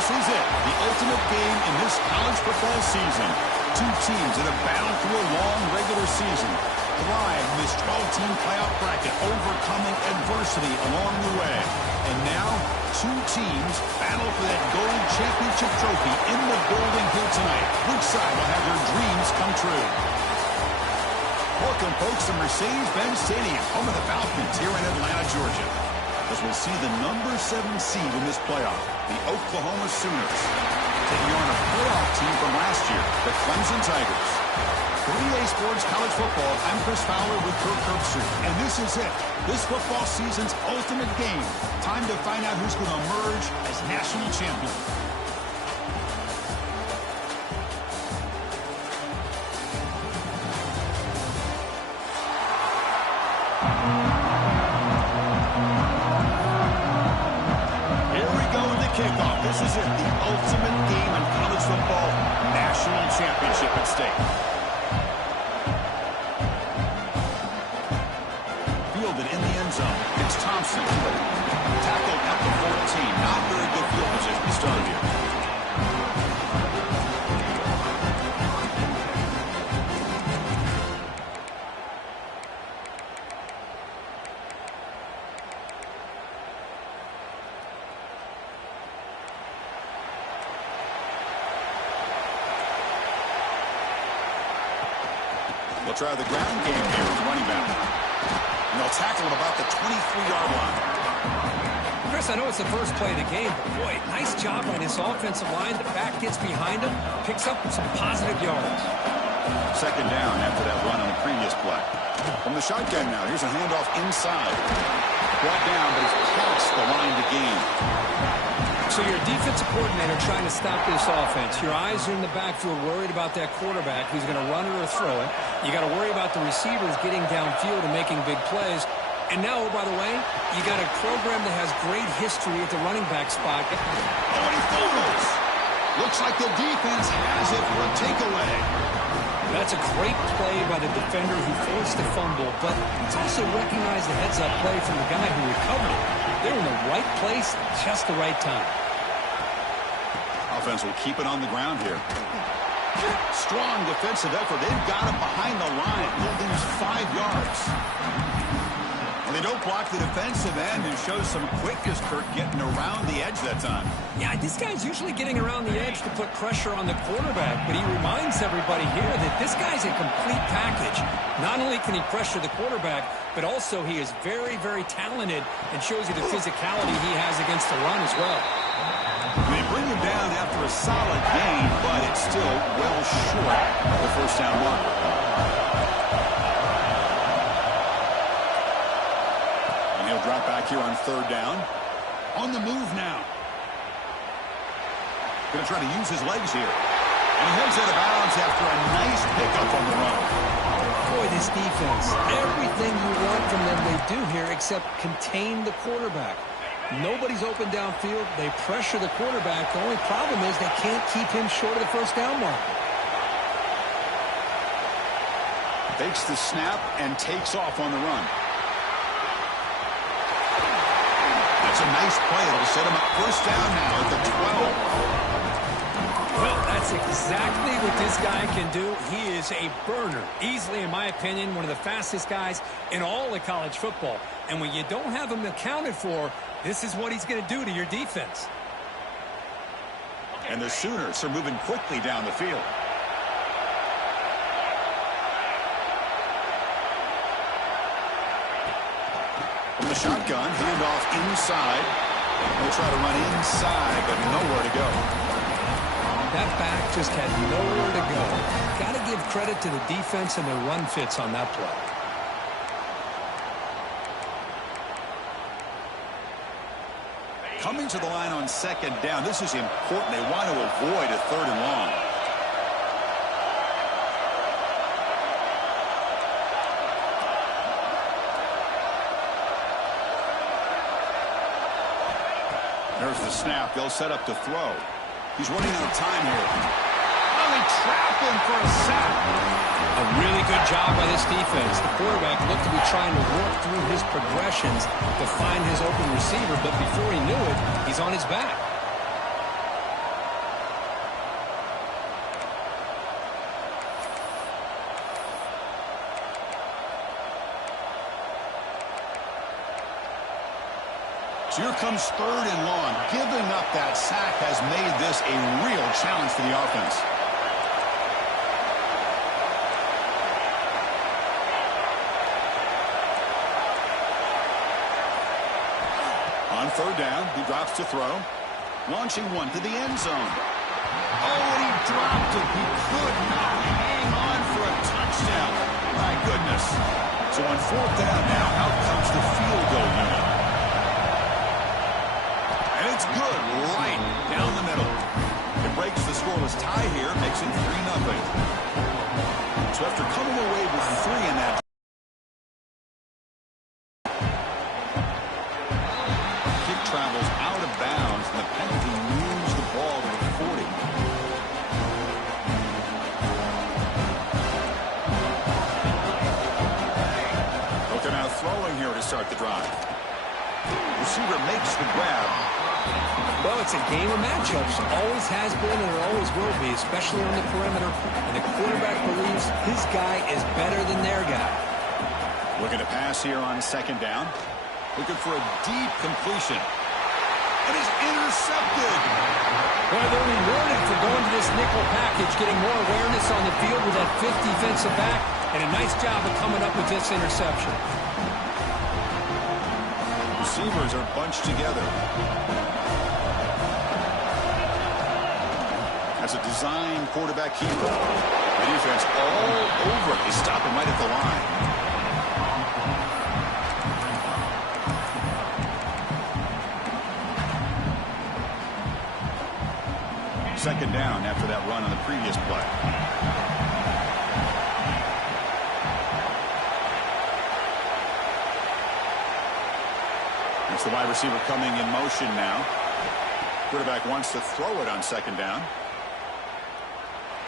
This is it, the ultimate game in this college football season. Two teams that have battled through a long regular season, thrive in this 12-team playoff bracket, overcoming adversity along the way. And now, two teams battle for that gold championship trophy in the building here tonight. Which side will have their dreams come true? Welcome, folks, to Mercedes-Benz Stadium, home of the Falcons here in Atlanta, Georgia, as we'll see the number 7 seed in this playoff, the Oklahoma Sooners, taking on a playoff team from last year, the Clemson Tigers. For EA Sports College Football, I'm Chris Fowler with Kirk Herbstreit, and this is it, this football season's ultimate game. Time to find out who's going to emerge as national champion. Kickoff. This is it, the ultimate game in college football, national championship at stake. Fielded in the end zone. It's Thompson. Tackled at the 14. Not very good field position to start here. They'll try the ground game here with running back. And they'll tackle him about the 23-yard line. Chris, I know it's the first play of the game, but boy, nice job by this offensive line. The back gets behind him, picks up some positive yards. Second down after that run on the previous play. From the shotgun now, here's a handoff inside. Brought down, but he's past the line to gain. So you're a defensive coordinator trying to stop this offense. Your eyes are in the backfield, worried about that quarterback who's going to run it or throw it. You got to worry about the receivers getting downfield and making big plays. And now, oh, by the way, you got a program that has great history at the running back spot. Oh, and he fumbles. Looks like the defense has it for a takeaway. That's a great play by the defender who forced the fumble, but it's also recognized the heads-up play from the guy who recovered it. They're in the right place at just the right time. Offense will keep it on the ground here. Strong defensive effort. They've got it behind the line. They'll lose 5 yards. And they don't block the defensive end and show some quickness, Kirk, getting around the edge that time. Yeah, this guy's usually getting around the edge to put pressure on the quarterback, but he reminds everybody here that this guy's a complete package. Not only can he pressure the quarterback, but also he is very, very talented and shows you the physicality he has against the run as well. They bring him down after a solid gain, but it's still well short of the first down marker. And he'll drop back here on third down. On the move now. Going to try to use his legs here. And he heads out of bounds after a nice pickup on the run. Boy, this defense, everything you want from them they do here except contain the quarterback. Nobody's open downfield. They pressure the quarterback. The only problem is they can't keep him short of the first down mark. Takes the snap and takes off on the run. That's a nice play. It'll set him up first down now at the 12. Well, that's exactly what this guy can do. He is a burner. Easily, in my opinion, one of the fastest guys in all of college football. And when you don't have him accounted for, this is what he's going to do to your defense. And the Sooners are moving quickly down the field. From the shotgun, handoff inside. They'll try to run inside, but nowhere to go. That back just had nowhere to go. Got to give credit to the defense and their run fits on that play. Coming to the line on second down, this is important. They want to avoid a third and long. There's the snap. They'll set up to throw. He's running out of time here. Oh, they trap him for a sack. A really good job by this defense. The quarterback looked to be trying to work through his progressions to find his open receiver, but before he knew it, he's on his back. So here comes 3rd and long. Giving up that sack has made this a real challenge for the offense. On 3rd down, he drops to throw. Launching one to the end zone. Oh, and he dropped it. He could not hang on for a touchdown. My goodness. So on 4th down now, out comes the field goal unit. And it's good right down the middle. It breaks the scoreless tie here, makes it 3-0. So after coming away with 3 in that, kick travels out of bounds, and the penalty moves the ball to the 40. Looking out throwing here to start the drive. Receiver makes the grab. Well, it's a game of matchups. Always has been and it always will be, especially on the perimeter. And the quarterback believes his guy is better than their guy. Looking to pass here on 2nd down. Looking for a deep completion. And it's intercepted. Well, they're rewarded for going to this nickel package, getting more awareness on the field with that 5th defensive back, and a nice job of coming up with this interception. Receivers are bunched together. As a design quarterback keeper. The defense all over it. They stop him right at the line. 2nd down after that run on the previous play. It's the wide receiver coming in motion now. Quarterback wants to throw it on 2nd down.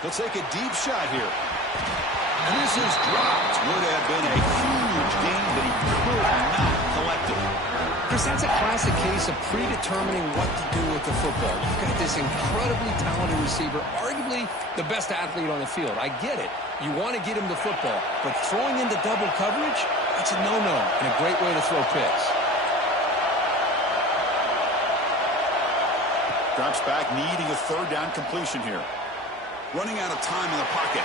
He'll take a deep shot here. And this is dropped. Would have been a huge gain, but he could not collect it. Chris, that's a classic case of predetermining what to do with the football. You've got this incredibly talented receiver, arguably the best athlete on the field. I get it. You want to get him the football, but throwing into double coverage, that's a no-no and a great way to throw picks. Drops back, needing a 3rd down completion here. Running out of time in the pocket.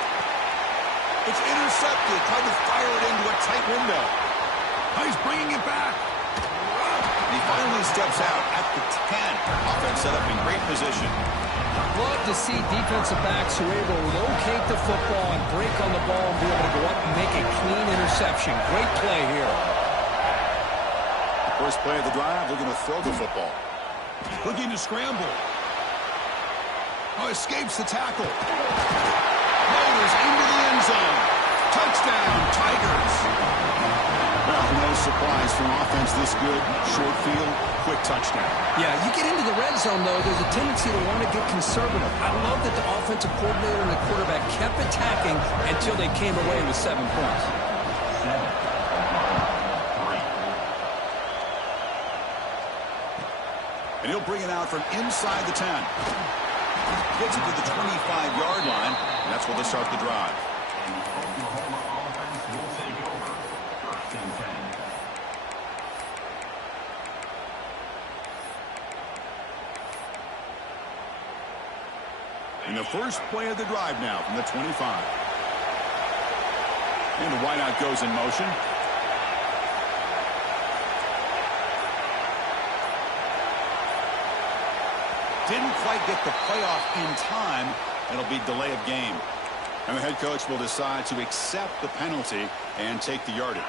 It's intercepted. Tried to fire it into a tight window. Oh, he's bringing it back. He finally steps out at the 10. Offense set up in great position. Love to see defensive backs who are able to locate the football and break on the ball and be able to go up and make a clean interception. Great play here. First play of the drive, looking to throw the football. Looking to scramble. Oh, escapes the tackle. Motors into the end zone. Touchdown, Tigers. Well, no surprise from offense this good. Short field, quick touchdown. Yeah, you get into the red zone, though, there's a tendency to want to get conservative. I love that the offensive coordinator and the quarterback kept attacking until they came away with 7 points. And he'll bring it out from inside the 10. Gets it to the 25-yard line, and that's where they start the drive. And the first play of the drive now from the 25. And the wideout goes in motion. Didn't quite get the playoff in time. It'll be delay of game. And the head coach will decide to accept the penalty and take the yardage.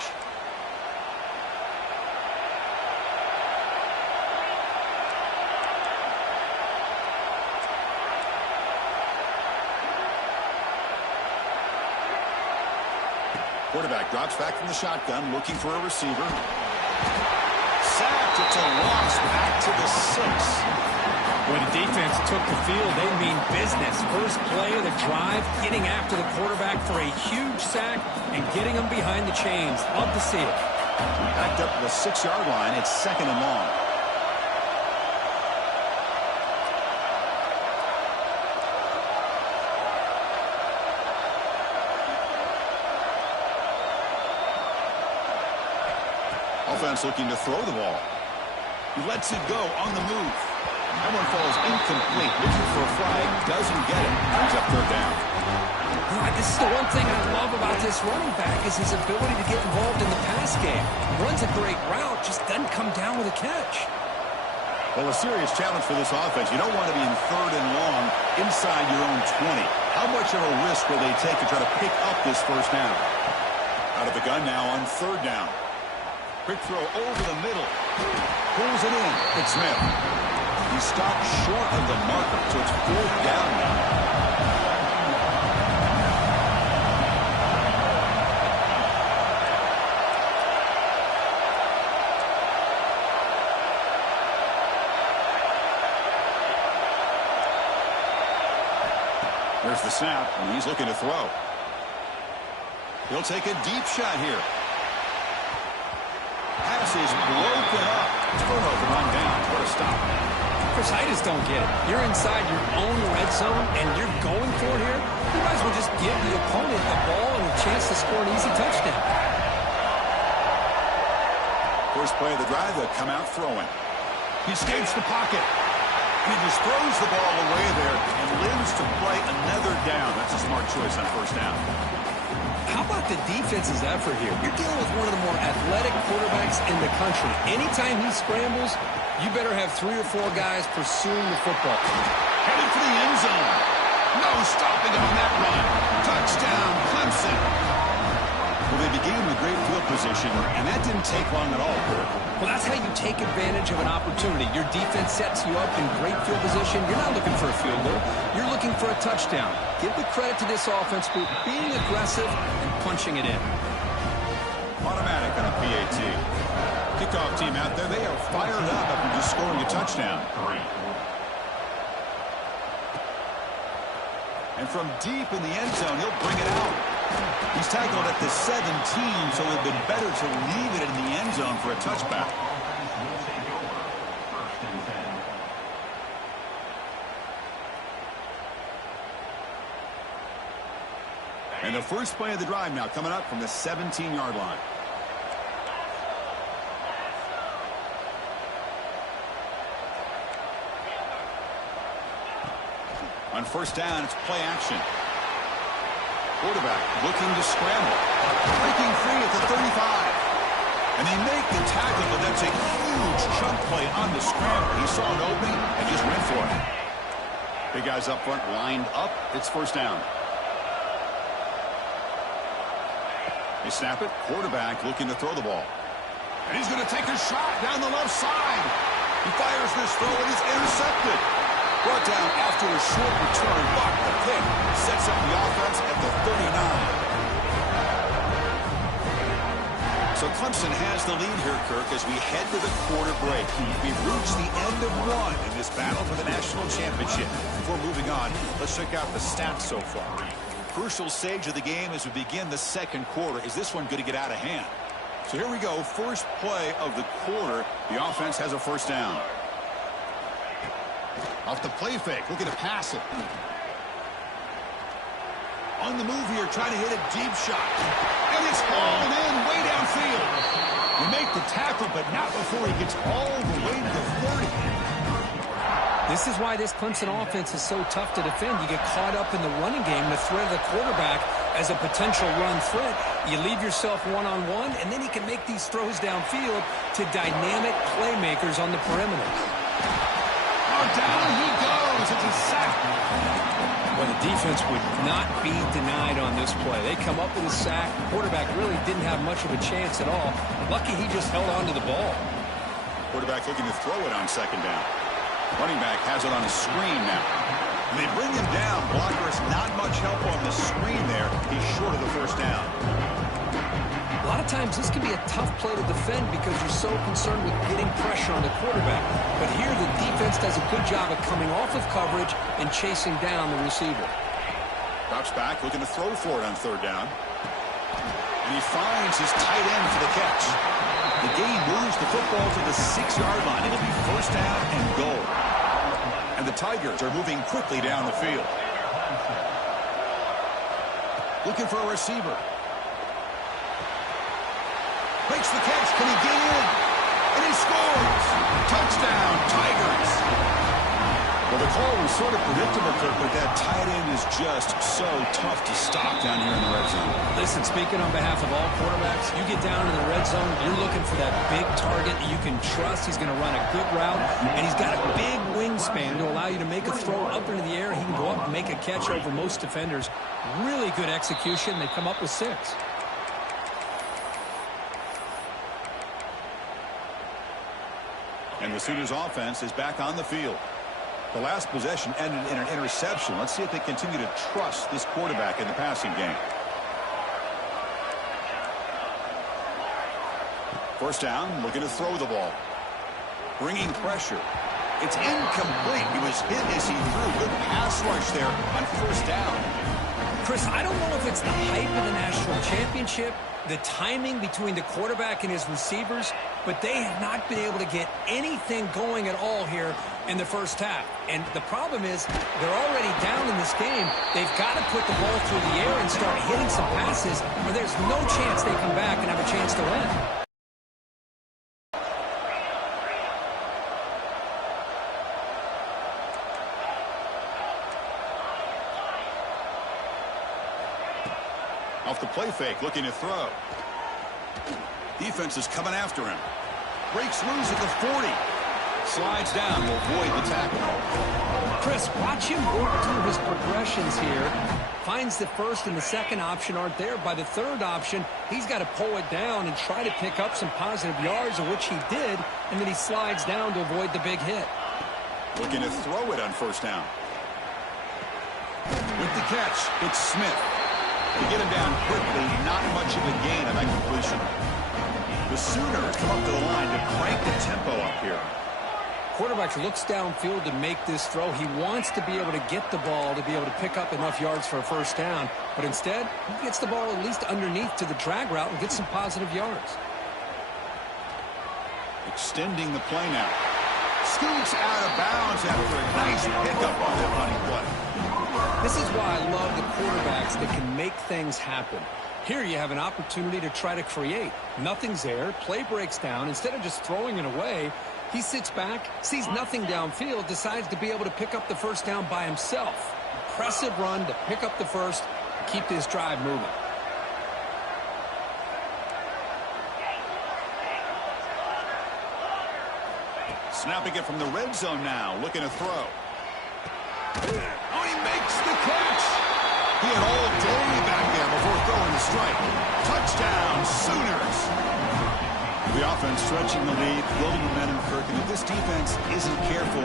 Quarterback drops back from the shotgun, looking for a receiver. Sacked. It's a loss back to the 6. When the defense took the field, they mean business. First play of the drive, getting after the quarterback for a huge sack and getting him behind the chains. Love to see it. Backed up to the 6-yard line. It's 2nd and long. Offense looking to throw the ball. He lets it go on the move. That one falls incomplete. Looking for a flag. Doesn't get it. Brings up third down. This is the one thing I love about this running back is his ability to get involved in the pass game. Runs a great route, just doesn't come down with a catch. Well, a serious challenge for this offense. You don't want to be in third and long inside your own 20. How much of a risk will they take to try to pick up this first down? Out of the gun now on third down. Quick throw over the middle. Pulls it in. It's Smith. He stopped short of the marker, so it's fourth down now. There's the snap, and he's looking to throw. He'll take a deep shot here. Pass is broken up. Turnover on downs. What a stop. Chris, I just don't get it. You're inside your own red zone, and you're going for it here? You might as well just give the opponent the ball and a chance to score an easy touchdown. First play of the drive, they'll come out throwing. He escapes the pocket. He just throws the ball away there and lives to play another down. That's a smart choice on first down. How about the defense's effort here? You're dealing with one of the more athletic quarterbacks in the country. Anytime he scrambles, you better have 3 or 4 guys pursuing the football. Headed for the end zone. No stopping on that run. Touchdown, Clemson. Well, they began with great field position, and that didn't take long at all, Kirk. Well, that's how you take advantage of an opportunity. Your defense sets you up in great field position. You're not looking for a field goal. You're looking for a touchdown. Give the credit to this offense for being aggressive and punching it in. Automatic on a PAT. Kickoff team out there, they are fired up after just scoring a touchdown. And from deep in the end zone, he'll bring it out. He's tackled at the 17, so it would have been better to leave it in the end zone for a touchback. And the first play of the drive now coming up from the 17-yard line. On first down, it's play action. Quarterback looking to scramble. Breaking free at the 35. And they make the tackle, but that's a huge chunk play on the scramble. He saw an opening and just went for it. Big guys up front lined up. It's first down. They snap it. Quarterback looking to throw the ball. And he's going to take a shot down the left side. He fires this throw and is intercepted. Brought down after a short return, but the pick sets up the offense at the 39. So Clemson has the lead here, Kirk, as we head to the quarter break. We've reached the end of one in this battle for the national championship. Before moving on, let's check out the stats so far. Crucial stage of the game as we begin the second quarter. Is this one going to get out of hand? So here we go. First play of the quarter. The offense has a first down. Off the play fake, looking to pass it. On the move here, trying to hit a deep shot. And it's hauled in way downfield. You make the tackle, but not before he gets all the way to the 30. This is why this Clemson offense is so tough to defend. You get caught up in the running game, the threat of the quarterback as a potential run threat. You leave yourself one-on-one, and then he can make these throws downfield to dynamic playmakers on the perimeter. Down he goes. It's a sack. Well, the defense would not be denied on this play. They come up with a sack. Quarterback really didn't have much of a chance at all. Lucky he just held on to the ball. Quarterback looking to throw it on second down. Running back has it on a screen now. And they bring him down. Blocker is not much help on the screen there. He's short of the first down. A lot of times this can be a tough play to defend because you're so concerned with getting pressure on the quarterback. But here the defense does a good job of coming off of coverage and chasing down the receiver. Drops back, looking to throw for it on third down. And he finds his tight end for the catch. The game moves the football to the 6-yard line. It'll be first down and goal. And the Tigers are moving quickly down the field. Looking for a receiver. Makes the catch. Can he get in? And he scores. Touchdown. Well, the call was sort of predictable, Kirk, but that tight end is just so tough to stop down here in the red zone. Listen, speaking on behalf of all quarterbacks, you get down in the red zone, you're looking for that big target that you can trust. He's going to run a good route, and he's got a big wingspan to allow you to make a throw up into the air. He can go up and make a catch over most defenders. Really good execution. They come up with 6. And the Sooners offense is back on the field. The last possession ended in an interception. Let's see if they continue to trust this quarterback in the passing game. First down, looking to throw the ball. Bringing pressure. It's incomplete. He was hit as he threw. Good pass rush there on first down. Chris, I don't know if it's the hype of the national championship, the timing between the quarterback and his receivers, but they have not been able to get anything going at all here in the first half. And the problem is they're already down in this game. They've got to put the ball through the air and start hitting some passes, or there's no chance they come back and have a chance to win. Off the play fake, looking to throw. Defense is coming after him. Breaks loose at the 40. Slides down to avoid the tackle. Chris, watch him work through his progressions here. Finds the first and the second option aren't there. By the third option, he's got to pull it down and try to pick up some positive yards, of which he did, and then he slides down to avoid the big hit. Looking to throw it on first down. With the catch, it's Smith. To get him down quickly, not much of a gain on that completion. The Sooners come up to the line to crank the tempo up here. Quarterback looks downfield to make this throw. He wants to be able to get the ball to be able to pick up enough yards for a first down. But instead, he gets the ball at least underneath to the drag route and gets some positive yards. Extending the play now. Scoots out of bounds after a nice pickup on that running play. This is why I love the quarterbacks that can make things happen. Here you have an opportunity to try to create. Nothing's there. Play breaks down. Instead of just throwing it away, he sits back, sees nothing downfield, decides to be able to pick up the first down by himself. Impressive run to pick up the first and keep this drive moving. Snapping it from the red zone now, looking to throw. Oh, he makes the catch. He had all day back there before throwing the strike. Touchdown, Sooners. The offense stretching the lead, building momentum, Kirk. And if this defense isn't careful,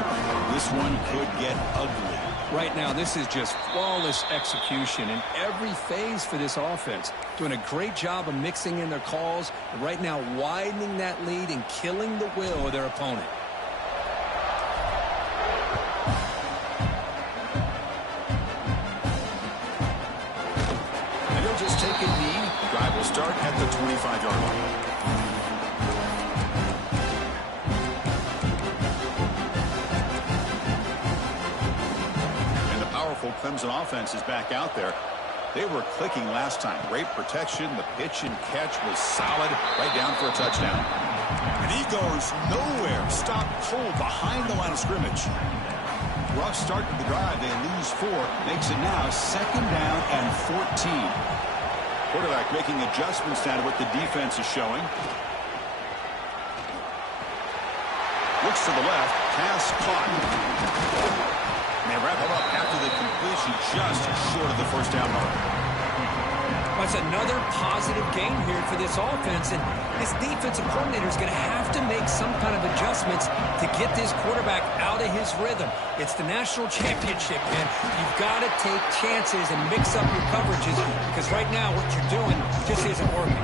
this one could get ugly. Right now, this is just flawless execution in every phase for this offense. Doing a great job of mixing in their calls. And right now, widening that lead and killing the will of their opponent. Just take a knee. Drive will start at the 25-yard line. And the powerful Clemson offense is back out there. They were clicking last time. Great protection. The pitch and catch was solid. Right down for a touchdown. And he goes nowhere. Stopped cold behind the line of scrimmage. Rough start to the drive. They lose 4. Makes it now second down and 14. Quarterback making adjustments down to what the defense is showing. Looks to the left. Pass caught. And they wrap him up after the completion just short of the first down mark. That's another positive game here for this offense, and this defensive coordinator is going to have to make some kind of adjustments to get this quarterback out of his rhythm. It's the national championship, man. You've got to take chances and mix up your coverages, because right now what you're doing just isn't working.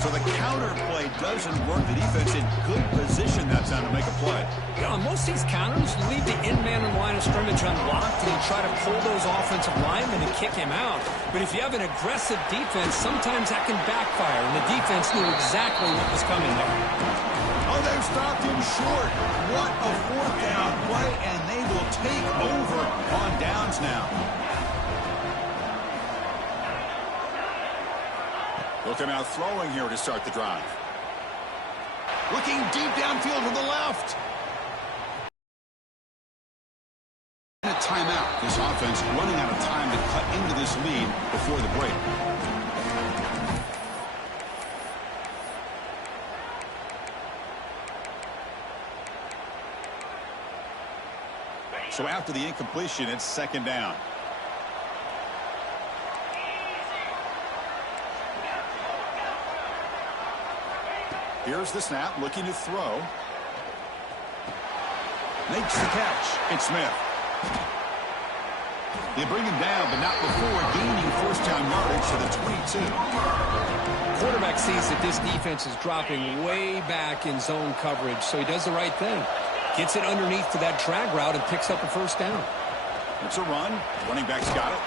So the counter play doesn't work. The defense in good position that time to make a play. You know, on most of these counters, you leave the in-man on the line of scrimmage unlocked and you try to pull those offensive linemen and kick him out. But if you have an aggressive defense, sometimes that can backfire, and the defense knew exactly what was coming there. Oh, they've stopped him short. What a fourth down play, and they will take over on downs now. Looking out throwing here to start the drive. Looking deep downfield to the left. timeout. This offense running out of time to cut into this lead before the break. So after the incompletion, it's second down. Here's the snap, looking to throw. Makes the catch. It's Smith. They bring him down, but not before gaining first down yardage to the 22. Quarterback sees that this defense is dropping way back in zone coverage, so he does the right thing. Gets it underneath to that drag route and picks up a first down. It's a run. Running back's got it.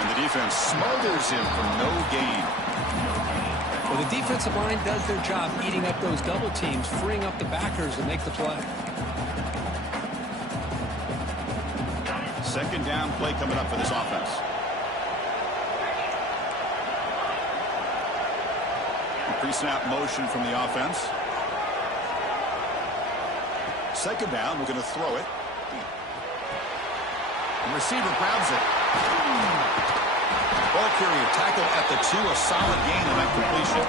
And the defense smothers him for no gain. Well, the defensive line does their job eating up those double teams, freeing up the backers to make the play. Second down play coming up for this offense. Pre-snap motion from the offense. Second down, we're going to throw it. The receiver grabs it. Ball carrier tackle at the 2, a solid gain on that completion.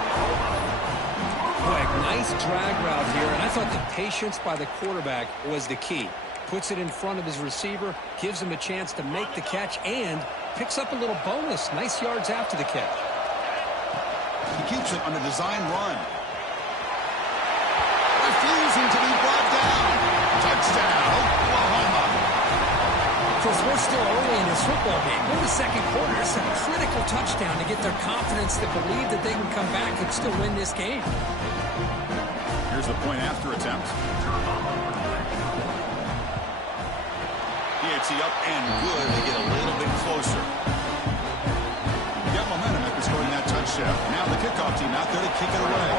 Boy, nice drag route here, and I thought the patience by the quarterback was the key. Puts it in front of his receiver, gives him a chance to make the catch, and picks up a little bonus. Nice yards after the catch. He keeps it on the design run. Refusing to be brought down. Touchdown, Oklahoma. Of course, we're still early in this football game. We're in the second quarter. It's a critical touchdown to get their confidence to believe that they can come back and still win this game. Here's the point after attempt. It's up and good to get a little bit closer. Got momentum after scoring that touchdown. Now the kickoff team out there to kick it away.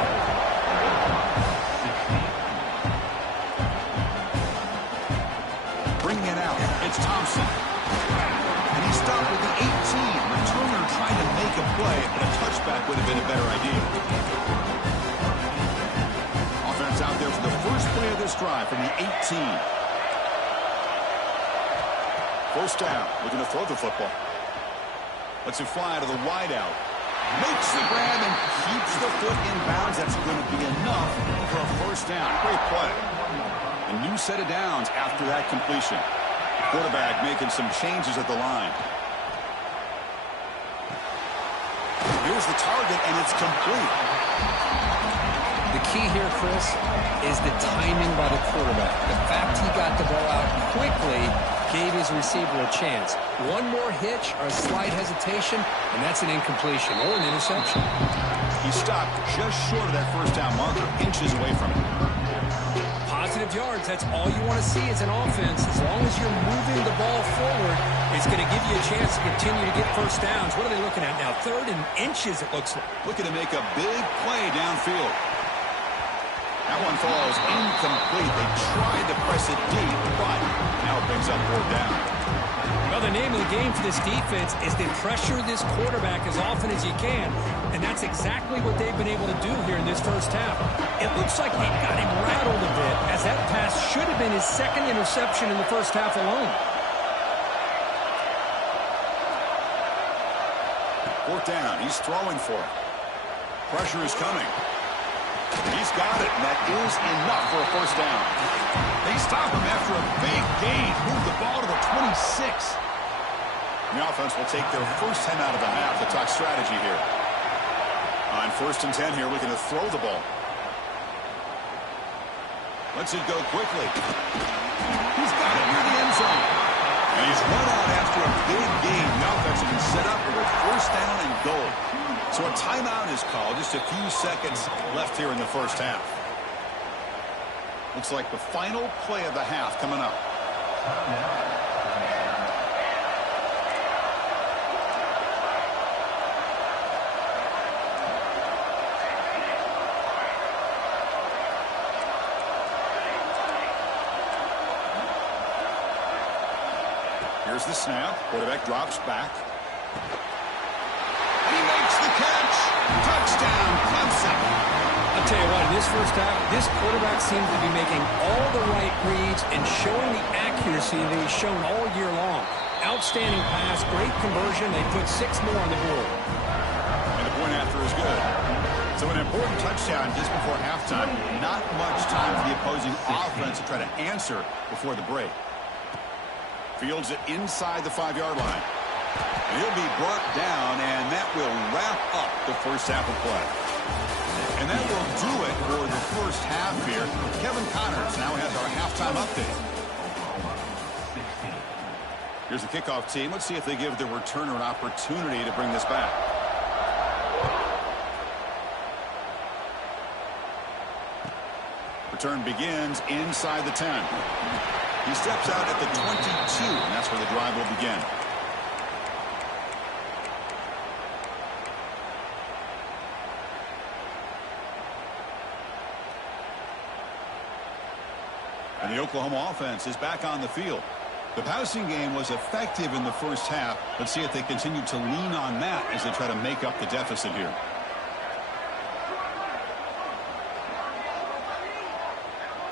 Bringing it out. It's Thompson. And he stopped with the 18. Returner trying to make a play, but a touchback would have been a better idea. Offense out there for the first play of this drive from the 18. First down, looking to throw the football. Lets it fly to the wideout. Makes the grab and keeps the foot in bounds. That's going to be enough for a first down. Great play. A new set of downs after that completion. Quarterback making some changes at the line. Here's the target, and it's complete. The key here, Chris, is the timing by the quarterback. The fact he got the ball out quickly gave his receiver a chance. One more hitch or a slight hesitation, and that's an incompletion or an interception. He stopped just short of that first down marker, inches away from it. Positive yards, that's all you want to see as an offense. As long as you're moving the ball forward, it's going to give you a chance to continue to get first downs. What are they looking at now? 3rd and inches, it looks like. Looking to make a big play downfield. That one falls incomplete. They tried to press it deep, but now it brings up 4th down. Well, the name of the game for this defense is to pressure this quarterback as often as you can, and that's exactly what they've been able to do here in this first half. It looks like they've got him rattled a bit, as that pass should have been his 2nd interception in the first half alone. 4th down. He's throwing for it. Pressure is coming. He's got it, and that is enough for a first down. They stop him after a big gain. Move the ball to the 26. The offense will take their first 10 out of the half to talk strategy here. On 1st and 10 here, looking to throw the ball. Lets it go quickly. He's got it near the end zone. And he's run out after a big gain. The offense will be set up with 1st down and goal. So a timeout is called. Just a few seconds left here in the first half. Looks like the final play of the half coming up. Here's the snap. Quarterback drops back. He makes the catch. Touchdown, Clemson. I'll tell you what, in this first half, this quarterback seems to be making all the right reads and showing the accuracy that he's shown all year long. Outstanding pass, great conversion. They put 6 more on the board. And the point after is good. So an important touchdown just before halftime. Not much time for the opposing offense to try to answer before the break. Fields it inside the 5-yard line. And he'll be brought down, and that will wrap up the first half of play. And that will do it for the first half here. Kevin Connors now has our halftime update. Here's the kickoff team. Let's see if they give the returner an opportunity to bring this back. Return begins inside the 10. He steps out at the 22, and that's where the drive will begin. And the Oklahoma offense is back on the field. The passing game was effective in the first half. Let's see if they continue to lean on that as they try to make up the deficit here.